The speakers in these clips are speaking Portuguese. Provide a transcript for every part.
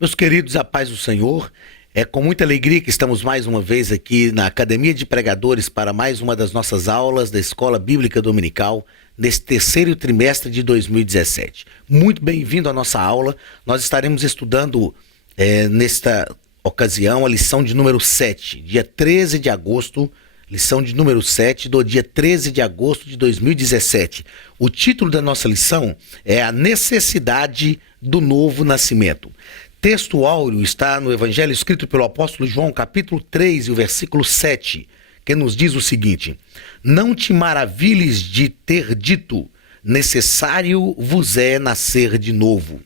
Meus queridos, a paz do Senhor, é com muita alegria que estamos mais uma vez aqui na Academia de Pregadores para mais uma das nossas aulas da Escola Bíblica Dominical neste terceiro trimestre de 2017. Muito bem-vindo à nossa aula. Nós estaremos estudando nesta ocasião a lição de número 7, dia 13 de agosto, lição de número 7 do dia 13 de agosto de 2017. O título da nossa lição é A Necessidade do Novo Nascimento. Texto áureo está no Evangelho escrito pelo apóstolo João, capítulo 3, e o versículo 7, que nos diz o seguinte: Não te maravilhes de ter dito, necessário vos é nascer de novo.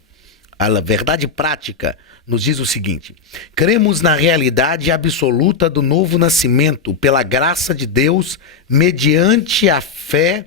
A verdade prática nos diz o seguinte: cremos na realidade absoluta do novo nascimento pela graça de Deus, mediante a fé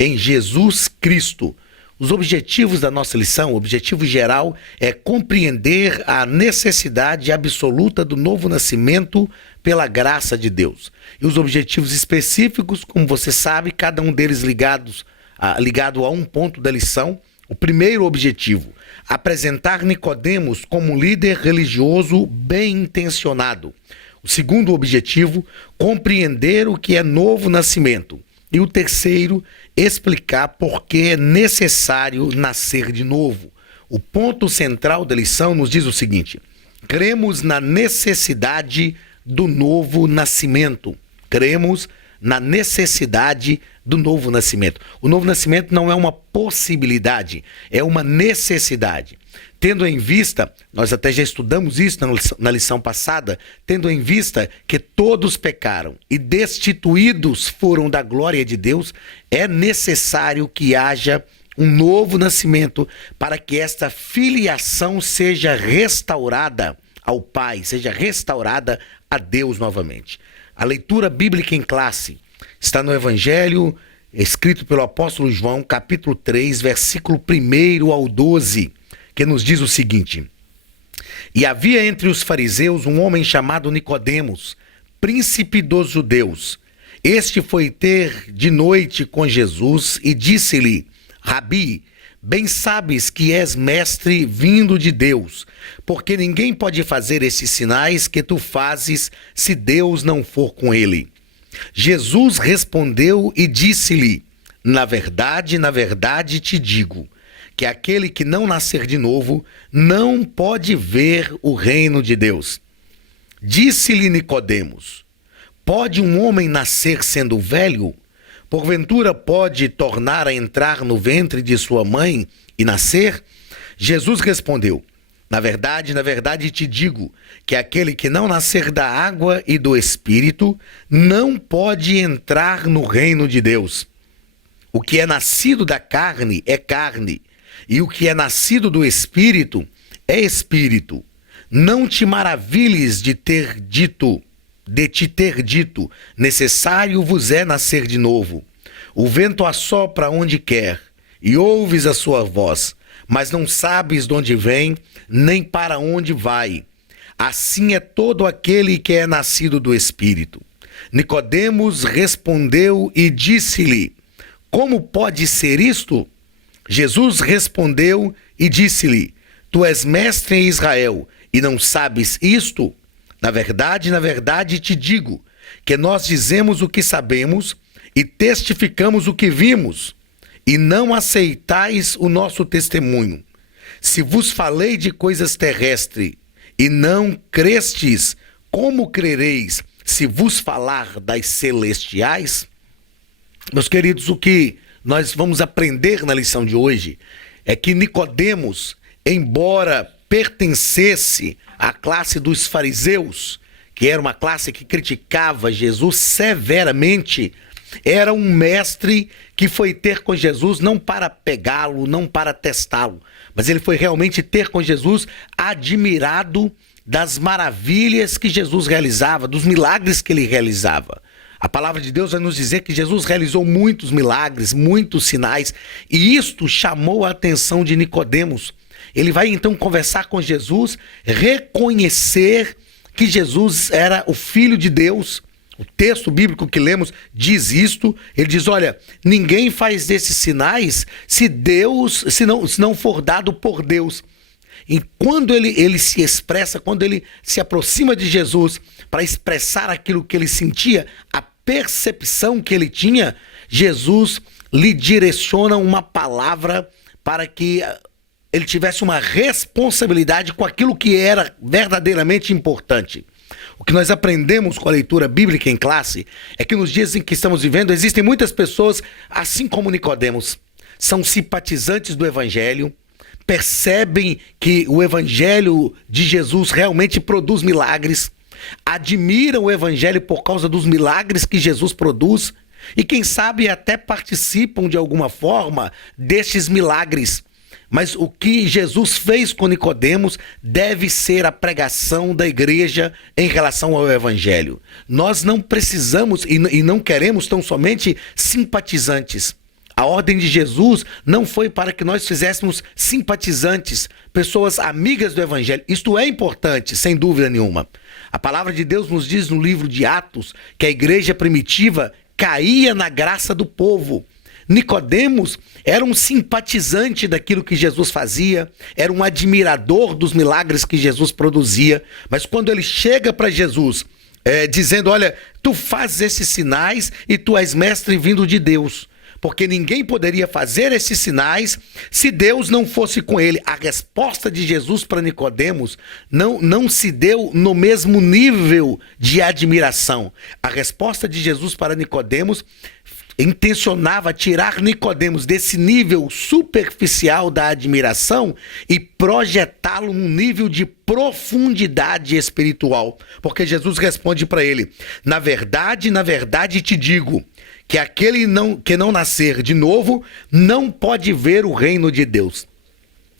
em Jesus Cristo. Os objetivos da nossa lição, o objetivo geral é compreender a necessidade absoluta do novo nascimento pela graça de Deus. E os objetivos específicos, como você sabe, cada um deles ligado a um ponto da lição. O primeiro objetivo, apresentar Nicodemos como um líder religioso bem intencionado. O segundo objetivo, compreender o que é novo nascimento. E o terceiro, explicar por que é necessário nascer de novo. O ponto central da lição nos diz o seguinte: cremos na necessidade do novo nascimento. Cremos na necessidade do novo nascimento. O novo nascimento não é uma possibilidade, é uma necessidade. Tendo em vista, nós até já estudamos isso na lição passada, tendo em vista que todos pecaram e destituídos foram da glória de Deus, é necessário que haja um novo nascimento para que esta filiação seja restaurada ao Pai, seja restaurada a Deus novamente. A leitura bíblica em classe está no Evangelho escrito pelo apóstolo João, capítulo 3, versículo 1 ao 12, que nos diz o seguinte: E havia entre os fariseus um homem chamado Nicodemos, príncipe dos judeus. Este foi ter de noite com Jesus e disse-lhe: Rabi, bem sabes que és mestre vindo de Deus, porque ninguém pode fazer esses sinais que tu fazes se Deus não for com ele. Jesus respondeu e disse-lhe: na verdade te digo, que aquele que não nascer de novo não pode ver o reino de Deus. Disse-lhe Nicodemos: pode um homem nascer sendo velho? Porventura pode tornar a entrar no ventre de sua mãe e nascer? Jesus respondeu: na verdade te digo, que aquele que não nascer da água e do Espírito não pode entrar no reino de Deus. O que é nascido da carne é carne, e o que é nascido do Espírito é Espírito. Não te maravilhes de te ter dito, necessário vos é nascer de novo. O vento assopra onde quer, e ouves a sua voz, mas não sabes de onde vem, nem para onde vai. Assim é todo aquele que é nascido do Espírito. Nicodemos respondeu e disse-lhe: como pode ser isto? Jesus respondeu e disse-lhe: tu és mestre em Israel e não sabes isto? Na verdade te digo, que nós dizemos o que sabemos e testificamos o que vimos, e não aceitais o nosso testemunho. Se vos falei de coisas terrestres e não crestes, como crereis se vos falar das celestiais? Meus queridos, o que nós vamos aprender na lição de hoje é que Nicodemos, embora pertencesse à classe dos fariseus, que era uma classe que criticava Jesus severamente, era um mestre que foi ter com Jesus não para pegá-lo, não para testá-lo, mas ele foi realmente ter com Jesus, admirado das maravilhas que Jesus realizava, dos milagres que ele realizava. A palavra de Deus vai nos dizer que Jesus realizou muitos milagres, muitos sinais, e isto chamou a atenção de Nicodemos. Ele vai então conversar com Jesus, reconhecer que Jesus era o Filho de Deus. O texto bíblico que lemos diz isto. Ele diz: olha, ninguém faz desses sinais se não for dado por Deus. E quando ele se expressa, quando ele se aproxima de Jesus para expressar aquilo que ele sentia, a percepção que ele tinha, Jesus lhe direciona uma palavra para que ele tivesse uma responsabilidade com aquilo que era verdadeiramente importante. O que nós aprendemos com a leitura bíblica em classe é que nos dias em que estamos vivendo, existem muitas pessoas, assim como Nicodemos, são simpatizantes do Evangelho, percebem que o Evangelho de Jesus realmente produz milagres, admiram o Evangelho por causa dos milagres que Jesus produz e, quem sabe, até participam de alguma forma destes milagres. Mas o que Jesus fez com Nicodemos deve ser a pregação da igreja em relação ao Evangelho. Nós não precisamos e não queremos tão somente simpatizantes. A ordem de Jesus não foi para que nós fizéssemos simpatizantes, pessoas amigas do Evangelho. Isto é importante, sem dúvida nenhuma. A palavra de Deus nos diz no livro de Atos que a igreja primitiva caía na graça do povo. Nicodemos era um simpatizante daquilo que Jesus fazia, era um admirador dos milagres que Jesus produzia, mas quando ele chega para Jesus dizendo, olha, tu fazes esses sinais e tu és mestre vindo de Deus, porque ninguém poderia fazer esses sinais se Deus não fosse com ele. A resposta de Jesus para Nicodemos não se deu no mesmo nível de admiração. A resposta de Jesus para Nicodemos intencionava tirar Nicodemos desse nível superficial da admiração e projetá-lo num nível de profundidade espiritual. Porque Jesus responde para ele, na verdade te digo, que aquele que não nascer de novo não pode ver o reino de Deus.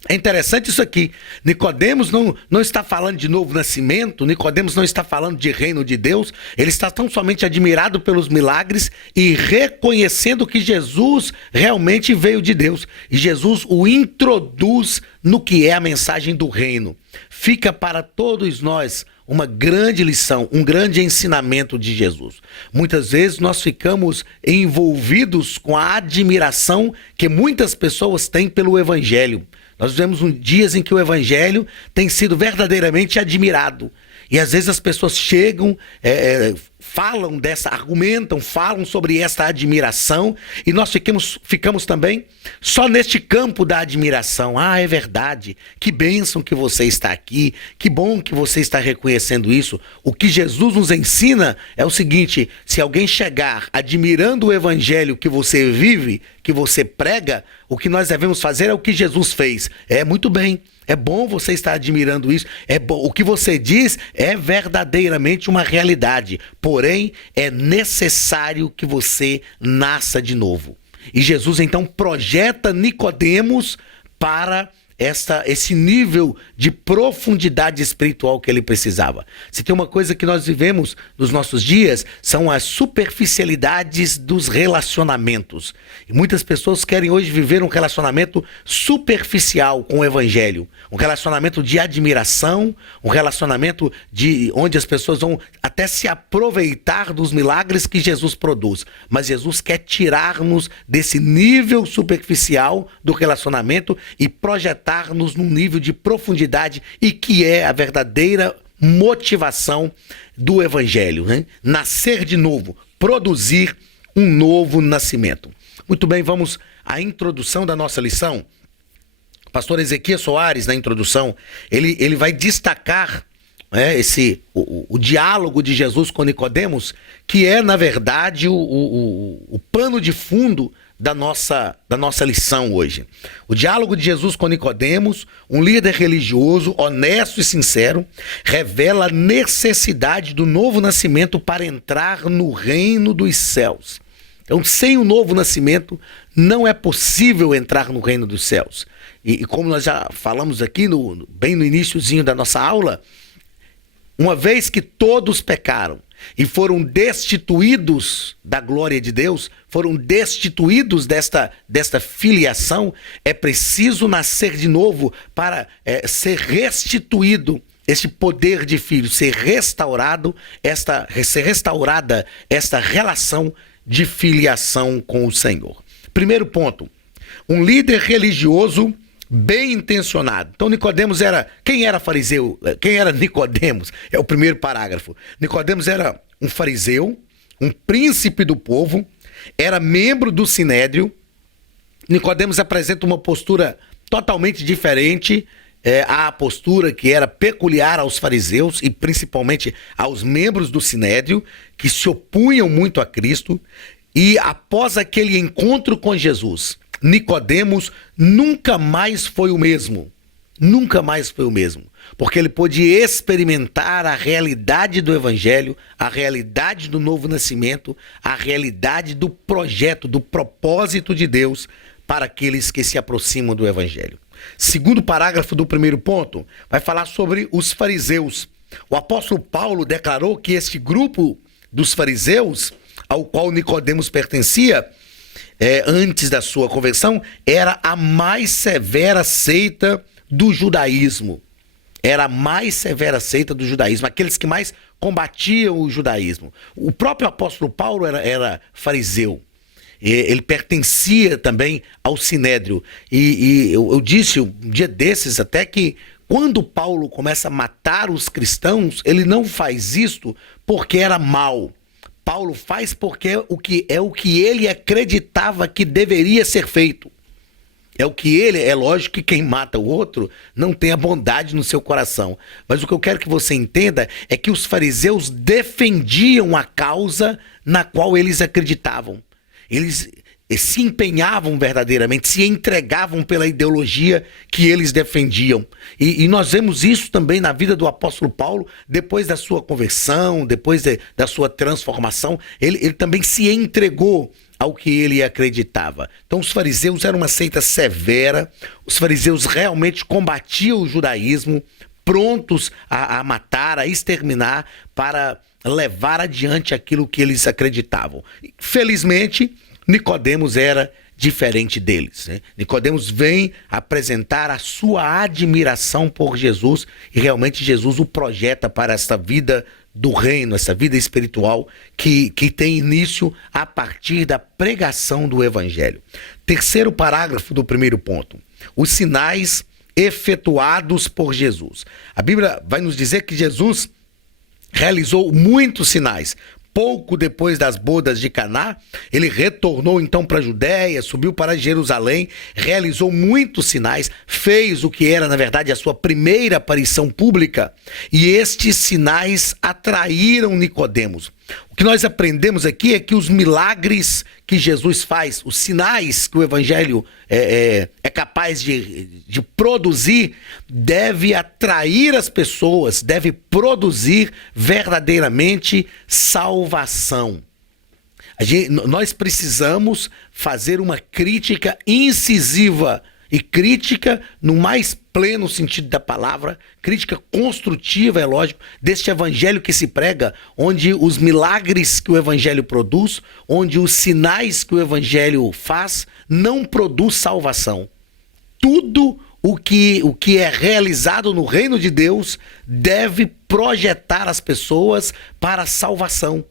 É interessante isso aqui. Nicodemos não está falando de novo nascimento, Nicodemos não está falando de reino de Deus, ele está tão somente admirado pelos milagres e reconhecendo que Jesus realmente veio de Deus. E Jesus o introduz no que é a mensagem do reino. Fica para todos nós uma grande lição, um grande ensinamento de Jesus. Muitas vezes nós ficamos envolvidos com a admiração que muitas pessoas têm pelo Evangelho. Nós vivemos dias em que o Evangelho tem sido verdadeiramente admirado. E às vezes as pessoas chegam, falam sobre essa admiração e nós ficamos também só neste campo da admiração. Ah, é verdade, que bênção que você está aqui, que bom que você está reconhecendo isso. O que Jesus nos ensina é o seguinte, se alguém chegar admirando o Evangelho que você vive, que você prega, o que nós devemos fazer é o que Jesus fez. Muito bem. É bom você estar admirando isso. É bom. O que você diz é verdadeiramente uma realidade. Porém, é necessário que você nasça de novo. E Jesus então projeta Nicodemos para esse nível de profundidade espiritual que ele precisava. Se tem uma coisa que nós vivemos nos nossos dias, são as superficialidades dos relacionamentos. E muitas pessoas querem hoje viver um relacionamento superficial com o Evangelho. Um relacionamento de admiração, um relacionamento onde as pessoas vão até se aproveitar dos milagres que Jesus produz. Mas Jesus quer tirar-nos desse nível superficial do relacionamento e projetar-nos num nível de profundidade e que é a verdadeira motivação do Evangelho, né? Nascer de novo, produzir um novo nascimento. Muito bem, vamos à introdução da nossa lição. O pastor Ezequias Soares, na introdução, ele vai destacar o diálogo de Jesus com Nicodemos, que é, na verdade, o pano de fundo da nossa lição hoje. O diálogo de Jesus com Nicodemos, um líder religioso, honesto e sincero, revela a necessidade do novo nascimento para entrar no reino dos céus. Então, sem o novo nascimento, não é possível entrar no reino dos céus. E como nós já falamos aqui, bem no iniciozinho da nossa aula, uma vez que todos pecaram e foram destituídos da glória de Deus, foram destituídos desta filiação, é preciso nascer de novo para ser restituído este poder de filho, ser restaurada esta relação de filiação com o Senhor. Primeiro ponto, um líder religioso bem intencionado. Então Nicodemos era... Quem era fariseu? Quem era Nicodemos? É o primeiro parágrafo. Nicodemos era um fariseu, um príncipe do povo, era membro do Sinédrio. Nicodemos apresenta uma postura totalmente diferente à postura que era peculiar aos fariseus e principalmente aos membros do Sinédrio, que se opunham muito a Cristo. E após aquele encontro com Jesus, Nicodemos nunca mais foi o mesmo. Nunca mais foi o mesmo. Porque ele pôde experimentar a realidade do Evangelho, a realidade do novo nascimento, a realidade do projeto, do propósito de Deus para aqueles que se aproximam do Evangelho. Segundo parágrafo do primeiro ponto, vai falar sobre os fariseus. O apóstolo Paulo declarou que este grupo dos fariseus, ao qual Nicodemos pertencia, antes da sua conversão, era a mais severa seita do judaísmo. Era a mais severa seita do judaísmo, aqueles que mais combatiam o judaísmo. O próprio apóstolo Paulo era fariseu. Ele pertencia também ao Sinédrio. E eu disse um dia desses até que quando Paulo começa a matar os cristãos, ele não faz isto porque era mau. Paulo faz porque é o que ele acreditava que deveria ser feito. É lógico que quem mata o outro não tem a bondade no seu coração. Mas o que eu quero que você entenda é que os fariseus defendiam a causa na qual eles acreditavam. Eles se empenhavam verdadeiramente, se entregavam pela ideologia que eles defendiam. E nós vemos isso também na vida do apóstolo Paulo, depois da sua conversão, depois da sua transformação, ele também se entregou ao que ele acreditava. Então os fariseus eram uma seita severa, os fariseus realmente combatiam o judaísmo, prontos a matar, a exterminar, para levar adiante aquilo que eles acreditavam. Felizmente, Nicodemos era diferente deles, né? Nicodemos vem apresentar a sua admiração por Jesus e realmente Jesus o projeta para essa vida do reino, essa vida espiritual que tem início a partir da pregação do Evangelho. Terceiro parágrafo do primeiro ponto. Os sinais efetuados por Jesus. A Bíblia vai nos dizer que Jesus realizou muitos sinais. Pouco depois das bodas de Caná, ele retornou então para a Judéia, subiu para Jerusalém, realizou muitos sinais, fez o que era, na verdade, a sua primeira aparição pública, e estes sinais atraíram Nicodemos. O que nós aprendemos aqui é que os milagres que Jesus faz, os sinais que o Evangelho é capaz de produzir, deve atrair as pessoas, deve produzir verdadeiramente salvação. Nós precisamos fazer uma crítica incisiva e crítica no mais pleno sentido da palavra, crítica construtiva, é lógico, deste evangelho que se prega, onde os milagres que o evangelho produz, onde os sinais que o evangelho faz, não produz salvação. Tudo o que é realizado no reino de Deus deve projetar as pessoas para a salvação.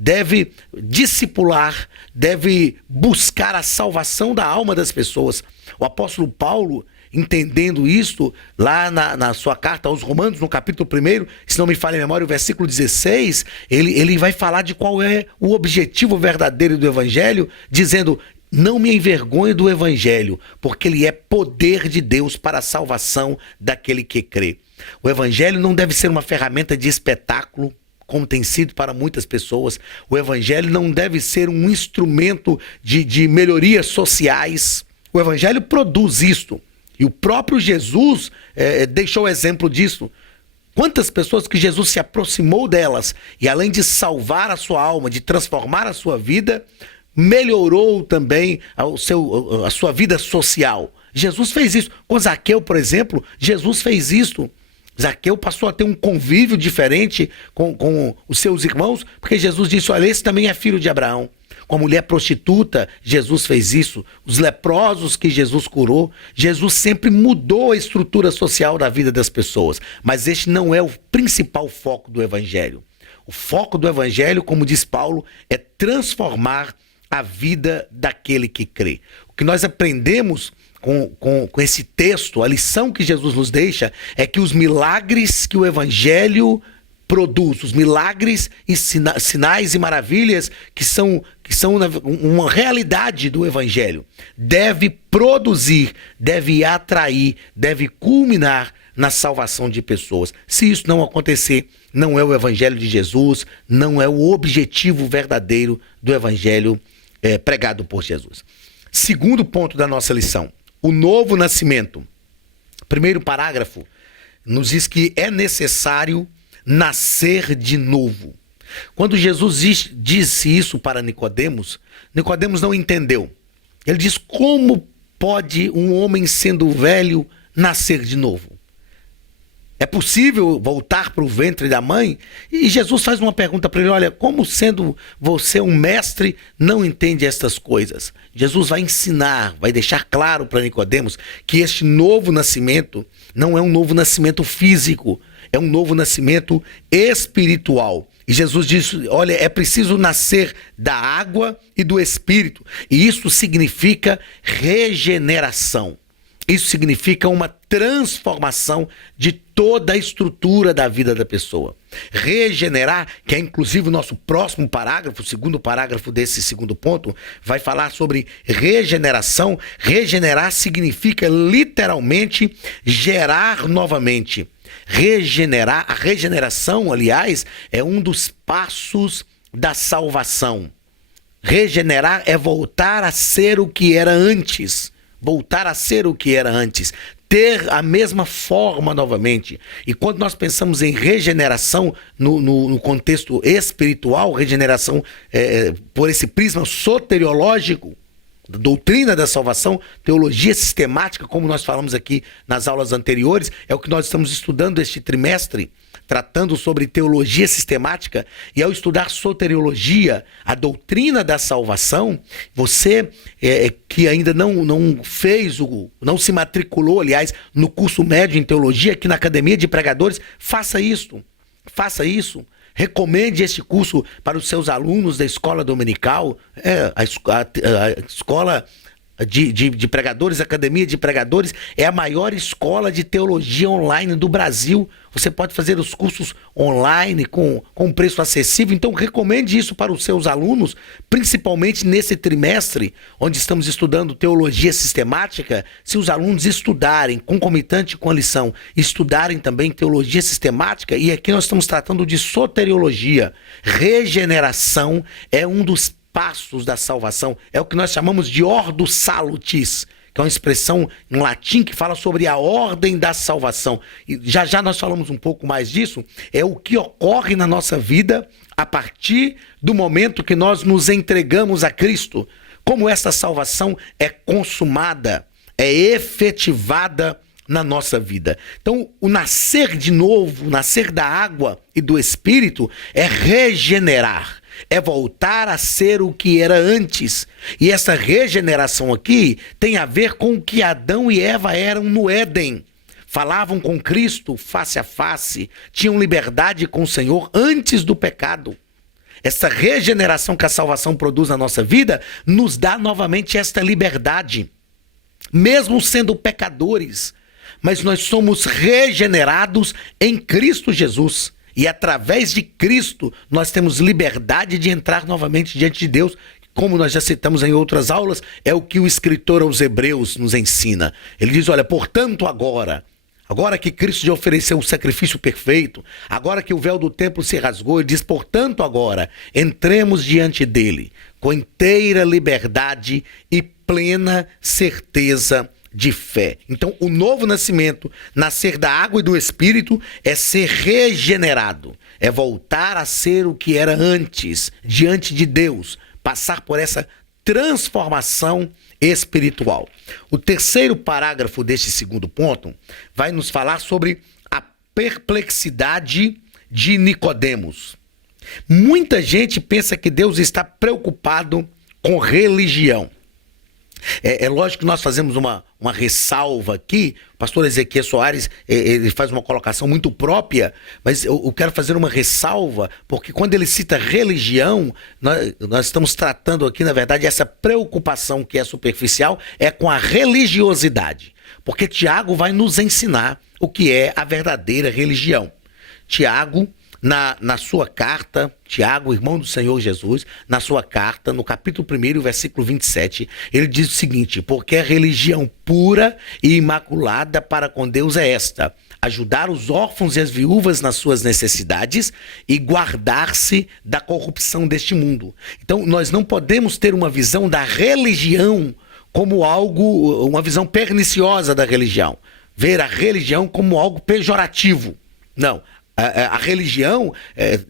Deve discipular, deve buscar a salvação da alma das pessoas. O apóstolo Paulo, entendendo isto, lá na sua carta aos Romanos, no capítulo 1, se não me falha a memória, o versículo 16, ele vai falar de qual é o objetivo verdadeiro do Evangelho, dizendo: não me envergonhe do Evangelho, porque ele é poder de Deus para a salvação daquele que crê. O Evangelho não deve ser uma ferramenta de espetáculo, como tem sido para muitas pessoas. O Evangelho não deve ser um instrumento de melhorias sociais. O Evangelho produz isto. E o próprio Jesus deixou exemplo disso. Quantas pessoas que Jesus se aproximou delas e, além de salvar a sua alma, de transformar a sua vida, melhorou também a sua vida social. Jesus fez isso. Com Zaqueu, por exemplo, Jesus fez isso. Zaqueu passou a ter um convívio diferente com os seus irmãos, porque Jesus disse: olha, esse também é filho de Abraão. Com a mulher prostituta, Jesus fez isso. Os leprosos que Jesus curou, Jesus sempre mudou a estrutura social da vida das pessoas. Mas este não é o principal foco do Evangelho. O foco do Evangelho, como diz Paulo, é transformar a vida daquele que crê. O que nós aprendemos com esse texto, a lição que Jesus nos deixa é que os milagres que o Evangelho produz, os milagres e sinais e maravilhas que são uma realidade do Evangelho, deve produzir, deve atrair, deve culminar na salvação de pessoas. Se isso não acontecer, não é o Evangelho de Jesus, não é o objetivo verdadeiro do Evangelho pregado por Jesus. Segundo ponto da nossa lição, o novo nascimento. Primeiro parágrafo nos diz que é necessário nascer de novo. Quando Jesus disse isso para Nicodemos, Nicodemos não entendeu. Ele diz: como pode um homem sendo velho nascer de novo? É possível voltar para o ventre da mãe? E Jesus faz uma pergunta para ele: olha, como sendo você um mestre não entende estas coisas? Jesus vai ensinar, vai deixar claro para Nicodemos que este novo nascimento não é um novo nascimento físico, é um novo nascimento espiritual. E Jesus disse: olha, é preciso nascer da água e do Espírito. E isso significa regeneração. Isso significa uma transformação de toda a estrutura da vida da pessoa. Regenerar, que é inclusive o nosso próximo parágrafo, o segundo parágrafo desse segundo ponto, vai falar sobre regeneração. Regenerar significa literalmente gerar novamente. Regenerar, a regeneração, aliás, é um dos passos da salvação. Regenerar é voltar a ser o que era antes. Voltar a ser o que era antes, ter a mesma forma novamente. E quando nós pensamos em regeneração no contexto espiritual, regeneração por esse prisma soteriológico, doutrina da salvação, teologia sistemática, como nós falamos aqui nas aulas anteriores, é o que nós estamos estudando este trimestre, tratando sobre teologia sistemática. E ao estudar soteriologia, a doutrina da salvação, você que ainda não se matriculou, aliás, no curso médio em teologia, aqui na Academia de Pregadores, faça isso. Recomende esse curso para os seus alunos da escola dominical, a escola de pregadores, Academia de Pregadores, é a maior escola de teologia online do Brasil. Você pode fazer os cursos online com preço acessível. Então recomende isso para os seus alunos, principalmente nesse trimestre, onde estamos estudando teologia sistemática. Se os alunos estudarem, concomitante com a lição, estudarem também teologia sistemática, e aqui nós estamos tratando de soteriologia. Regeneração é um dos passos da salvação, é o que nós chamamos de ordo salutis, que é uma expressão em latim que fala sobre a ordem da salvação. E já nós falamos um pouco mais disso. É o que ocorre na nossa vida a partir do momento que nós nos entregamos a Cristo. Como essa salvação é consumada, é efetivada na nossa vida. Então, o nascer de novo, nascer da água e do Espírito é regenerar. É voltar a ser o que era antes. E essa regeneração aqui tem a ver com o que Adão e Eva eram no Éden. Falavam com Cristo face a face, tinham liberdade com o Senhor antes do pecado. Essa regeneração que a salvação produz na nossa vida nos dá novamente esta liberdade. Mesmo sendo pecadores, mas nós somos regenerados em Cristo Jesus. E através de Cristo, nós temos liberdade de entrar novamente diante de Deus. Como nós já citamos em outras aulas, é o que o escritor aos Hebreus nos ensina. Ele diz: olha, portanto agora que Cristo já ofereceu o sacrifício perfeito, agora que o véu do templo se rasgou, ele diz: portanto agora, entremos diante dele, com inteira liberdade e plena certeza de fé. Então, o novo nascimento, nascer da água e do Espírito, é ser regenerado, é voltar a ser o que era antes, diante de Deus, passar por essa transformação espiritual. O terceiro parágrafo deste segundo ponto vai nos falar sobre a perplexidade de Nicodemos. Muita gente pensa que Deus está preocupado com religião. É lógico que nós fazemos uma ressalva aqui. O pastor Ezequiel Soares, ele faz uma colocação muito própria, mas eu quero fazer uma ressalva, porque quando ele cita religião, nós estamos tratando aqui, na verdade, essa preocupação que é superficial é com a religiosidade. Porque Tiago vai nos ensinar o que é a verdadeira religião. Tiago, na sua carta, Tiago, irmão do Senhor Jesus, na sua carta, no capítulo 1, versículo 27, ele diz o seguinte: porque a religião pura e imaculada para com Deus é esta: ajudar os órfãos e as viúvas nas suas necessidades e guardar-se da corrupção deste mundo. Então, nós não podemos ter uma visão da religião como algo, uma visão perniciosa da religião. Ver a religião como algo pejorativo. Não. A religião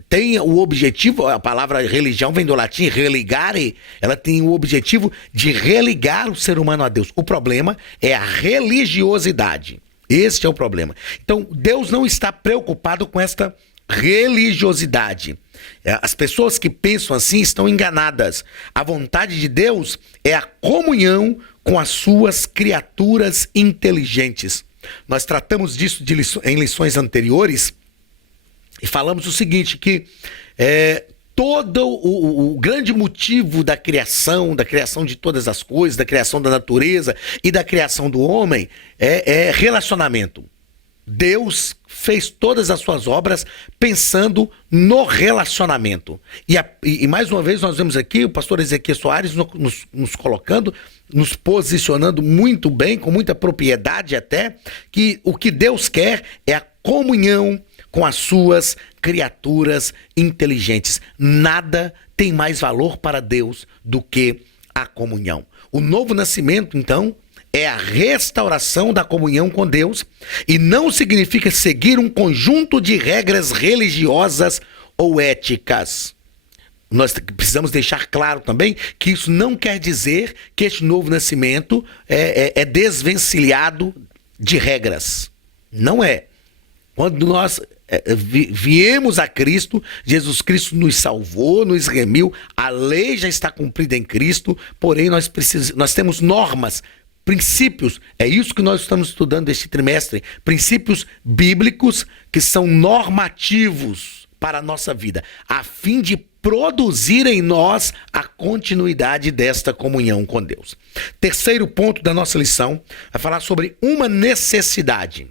tem o objetivo, a palavra religião vem do latim religare, ela tem o objetivo de religar o ser humano a Deus. O problema é a religiosidade. Este é o problema. Então, Deus não está preocupado com esta religiosidade. As pessoas que pensam assim estão enganadas. A vontade de Deus é a comunhão com as suas criaturas inteligentes. Nós tratamos disso em lições anteriores. E falamos o seguinte, que todo o grande motivo da criação de todas as coisas, da criação da natureza e da criação do homem é relacionamento. Deus fez todas as suas obras pensando no relacionamento. E mais uma vez nós vemos aqui o pastor Ezequiel Soares nos colocando, nos posicionando muito bem, com muita propriedade até, que o que Deus quer é a comunhão com as suas criaturas inteligentes. Nada tem mais valor para Deus do que a comunhão. O novo nascimento, então, é a restauração da comunhão com Deus e não significa seguir um conjunto de regras religiosas ou éticas. Nós precisamos deixar claro também que isso não quer dizer que este novo nascimento é desvencilhado de regras. Não é. Quando nós viemos a Cristo, Jesus Cristo nos salvou, nos remiu, a lei já está cumprida em Cristo, porém nós temos normas, princípios, é isso que nós estamos estudando este trimestre, princípios bíblicos que são normativos para a nossa vida, a fim de produzir em nós a continuidade desta comunhão com Deus. Terceiro ponto da nossa lição vai falar sobre uma necessidade.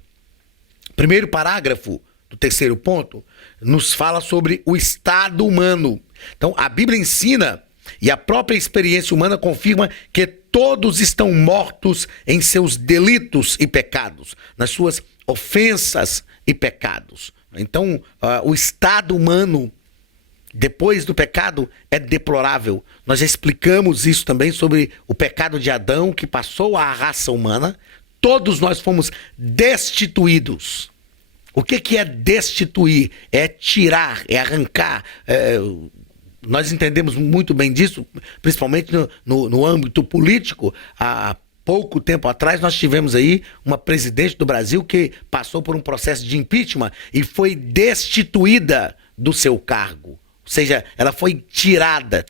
Primeiro parágrafo do terceiro ponto nos fala sobre o estado humano. Então, a Bíblia ensina e a própria experiência humana confirma que todos estão mortos em seus delitos e pecados, nas suas ofensas e pecados. Então, o estado humano depois do pecado é deplorável. Nós já explicamos isso também sobre o pecado de Adão que passou à raça humana. Todos nós fomos destituídos. O que é destituir? É tirar, é arrancar. Nós entendemos muito bem disso, principalmente no âmbito político. Há pouco tempo atrás nós tivemos aí uma presidente do Brasil que passou por um processo de impeachment e foi destituída do seu cargo. Ou seja, ela foi tirada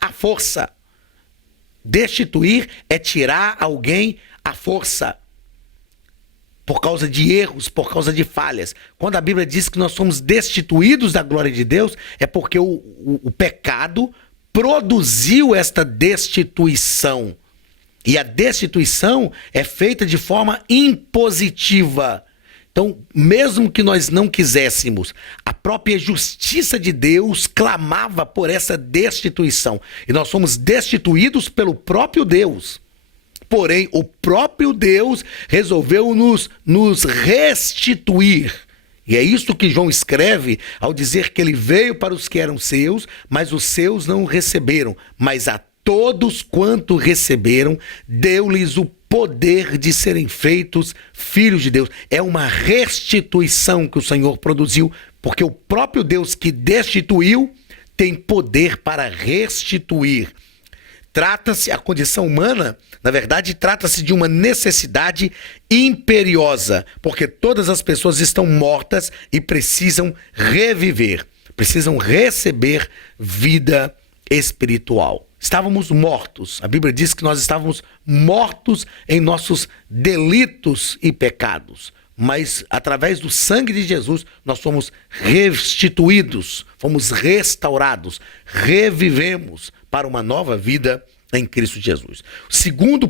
à força. Destituir é tirar alguém à força. Por causa de erros, por causa de falhas. Quando a Bíblia diz que nós somos destituídos da glória de Deus, é porque o pecado produziu esta destituição. E a destituição é feita de forma impositiva. Então, mesmo que nós não quiséssemos, a própria justiça de Deus clamava por essa destituição. E nós somos destituídos pelo próprio Deus. Porém, o próprio Deus resolveu nos restituir. E é isso que João escreve ao dizer que ele veio para os que eram seus, mas os seus não o receberam. Mas a todos quanto receberam, deu-lhes o poder de serem feitos filhos de Deus. É uma restituição que o Senhor produziu, porque o próprio Deus que destituiu tem poder para restituir. Trata-se, a condição humana, na verdade, trata-se de uma necessidade imperiosa, porque todas as pessoas estão mortas e precisam reviver, precisam receber vida espiritual. Estávamos mortos. A Bíblia diz que nós estávamos mortos em nossos delitos e pecados. Mas através do sangue de Jesus, nós fomos restituídos, fomos restaurados, revivemos para uma nova vida em Cristo Jesus. O segundo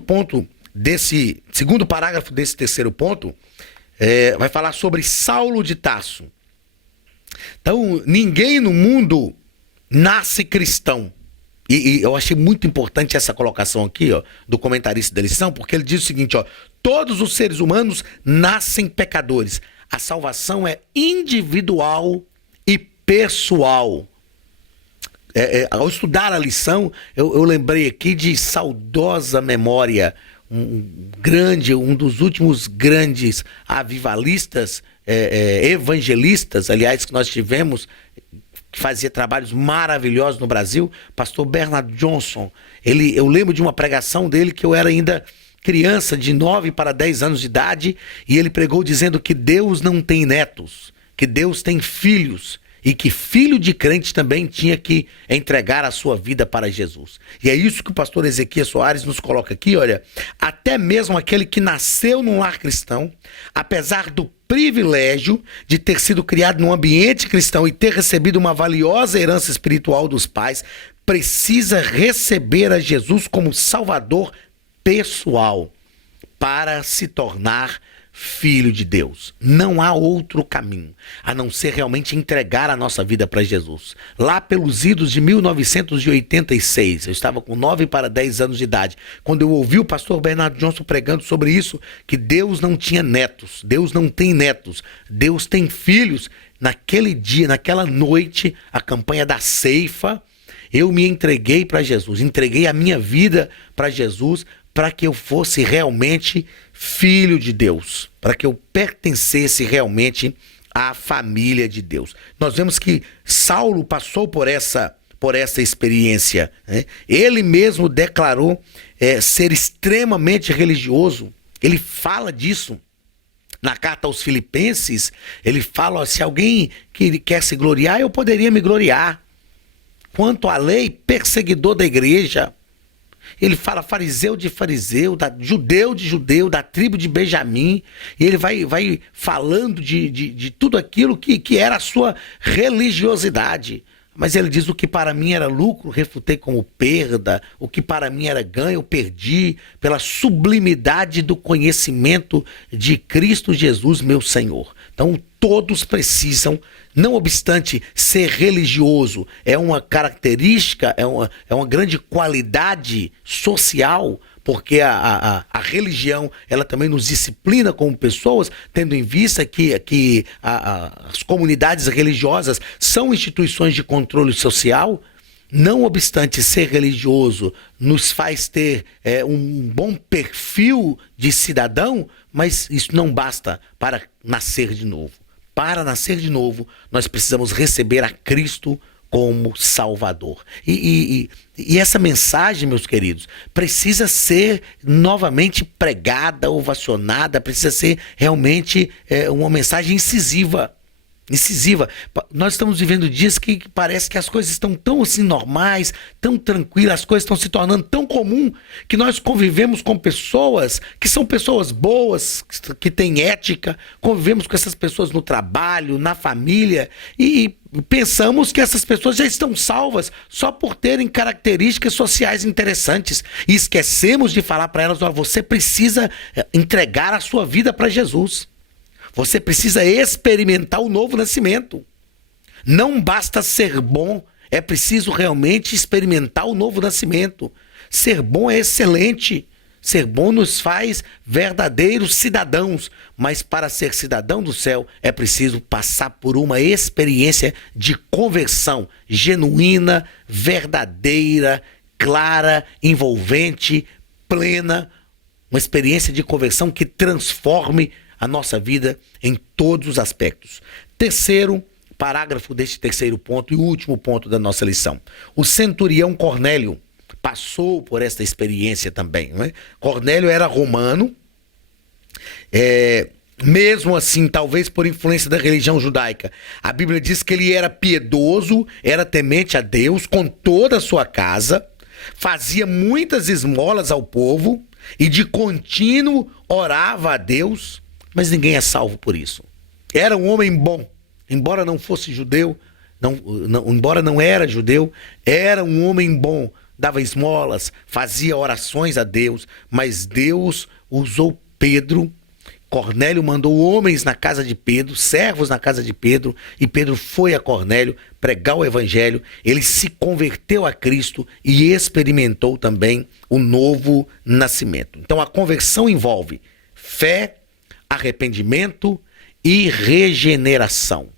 parágrafo desse terceiro ponto vai falar sobre Saulo de Tarso. Então, ninguém no mundo nasce cristão. E eu achei muito importante essa colocação aqui, do comentarista da lição, porque ele diz o seguinte, todos os seres humanos nascem pecadores. A salvação é individual e pessoal. Ao estudar a lição, eu lembrei aqui de saudosa memória, um dos últimos grandes avivalistas, evangelistas, aliás, que nós tivemos, que fazia trabalhos maravilhosos no Brasil, pastor Bernard Johnson. Eu lembro de uma pregação dele que eu era ainda criança, de 9 para 10 anos de idade, e ele pregou dizendo que Deus não tem netos, que Deus tem filhos, e que filho de crente também tinha que entregar a sua vida para Jesus. E é isso que o pastor Ezequias Soares nos coloca aqui, olha, até mesmo aquele que nasceu num lar cristão, apesar do privilégio de ter sido criado num ambiente cristão e ter recebido uma valiosa herança espiritual dos pais, precisa receber a Jesus como Salvador pessoal para se tornar filho de Deus. Não há outro caminho a não ser realmente entregar a nossa vida para Jesus. Lá pelos idos de 1986, eu estava com 9 para 10 anos de idade, quando eu ouvi o pastor Bernardo Johnson pregando sobre isso, que Deus não tinha netos, Deus não tem netos, Deus tem filhos. Naquele dia, naquela noite, a campanha da ceifa, eu me entreguei para Jesus, entreguei a minha vida para Jesus, para que eu fosse realmente filho de Deus, para que eu pertencesse realmente à família de Deus. Nós vemos que Saulo passou por essa experiência, né? Ele mesmo declarou ser extremamente religioso. Ele fala disso na carta aos Filipenses. Ele fala, se alguém que quer se gloriar, eu poderia me gloriar. Quanto à lei, perseguidor da igreja. Ele fala fariseu de fariseu, judeu de judeu, da tribo de Benjamim. E ele vai falando de tudo aquilo que era a sua religiosidade. Mas ele diz, o que para mim era lucro, refutei como perda. O que para mim era ganho, eu perdi pela sublimidade do conhecimento de Cristo Jesus, meu Senhor. Então todos precisam, não obstante ser religioso, é uma característica, é uma grande qualidade social, porque a religião, ela também nos disciplina como pessoas, tendo em vista que as comunidades religiosas são instituições de controle social. Não obstante ser religioso, nos faz ter um bom perfil de cidadão, mas isso não basta para nascer de novo. Para nascer de novo, nós precisamos receber a Cristo como Salvador. E essa mensagem, meus queridos, precisa ser novamente pregada, ovacionada, precisa ser realmente uma mensagem incisiva. Nós estamos vivendo dias que parece que as coisas estão tão assim normais, tão tranquilas, as coisas estão se tornando tão comum, que nós convivemos com pessoas que são pessoas boas, que têm ética, convivemos com essas pessoas no trabalho, na família, e pensamos que essas pessoas já estão salvas só por terem características sociais interessantes, e esquecemos de falar para elas, você precisa entregar a sua vida para Jesus. Você precisa experimentar o novo nascimento. Não basta ser bom, é preciso realmente experimentar o novo nascimento. Ser bom é excelente. Ser bom nos faz verdadeiros cidadãos. Mas para ser cidadão do céu, é preciso passar por uma experiência de conversão genuína, verdadeira, clara, envolvente, plena. Uma experiência de conversão que transforme a nossa vida em todos os aspectos. Terceiro parágrafo deste terceiro ponto e último ponto da nossa lição. O centurião Cornélio passou por esta experiência também, não é? Cornélio era romano, mesmo assim, talvez por influência da religião judaica. A Bíblia diz que ele era piedoso, era temente a Deus com toda a sua casa. fazia muitas esmolas ao povo e de contínuo orava a Deus, mas ninguém é salvo por isso. Era um homem bom, embora não fosse judeu, embora não era judeu, era um homem bom, dava esmolas, fazia orações a Deus, mas Deus usou Pedro. Cornélio mandou homens na casa de Pedro, servos na casa de Pedro, e Pedro foi a Cornélio pregar o evangelho. Ele se converteu a Cristo e experimentou também o novo nascimento. Então a conversão envolve fé, arrependimento e regeneração.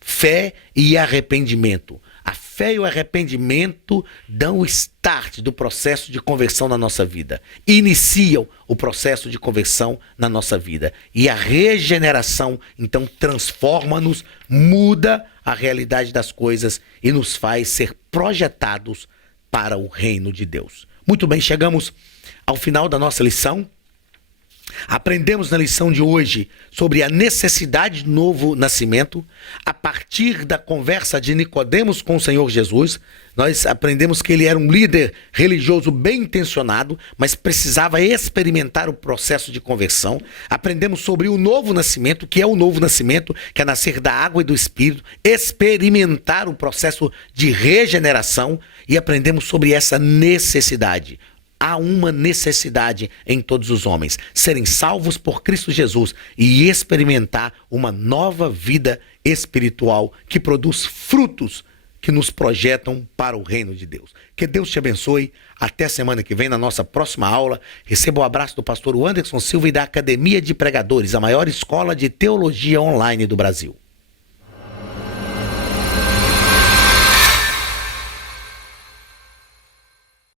Fé e arrependimento. A fé e o arrependimento dão o start do processo de conversão na nossa vida. Iniciam o processo de conversão na nossa vida. E a regeneração, então, transforma-nos, muda a realidade das coisas e nos faz ser projetados para o reino de Deus. Muito bem, chegamos ao final da nossa lição. Aprendemos na lição de hoje sobre a necessidade do novo nascimento. A partir da conversa de Nicodemos com o Senhor Jesus, nós aprendemos que ele era um líder religioso bem intencionado, mas precisava experimentar o processo de conversão. Aprendemos sobre o novo nascimento, que é o novo nascimento, que é nascer da água e do Espírito, experimentar o processo de regeneração, e aprendemos sobre essa necessidade. Há uma necessidade em todos os homens, serem salvos por Cristo Jesus e experimentar uma nova vida espiritual que produz frutos que nos projetam para o reino de Deus. Que Deus te abençoe. Até semana que vem, na nossa próxima aula. Receba o abraço do pastor Anderson Silva e da Academia de Pregadores, a maior escola de teologia online do Brasil.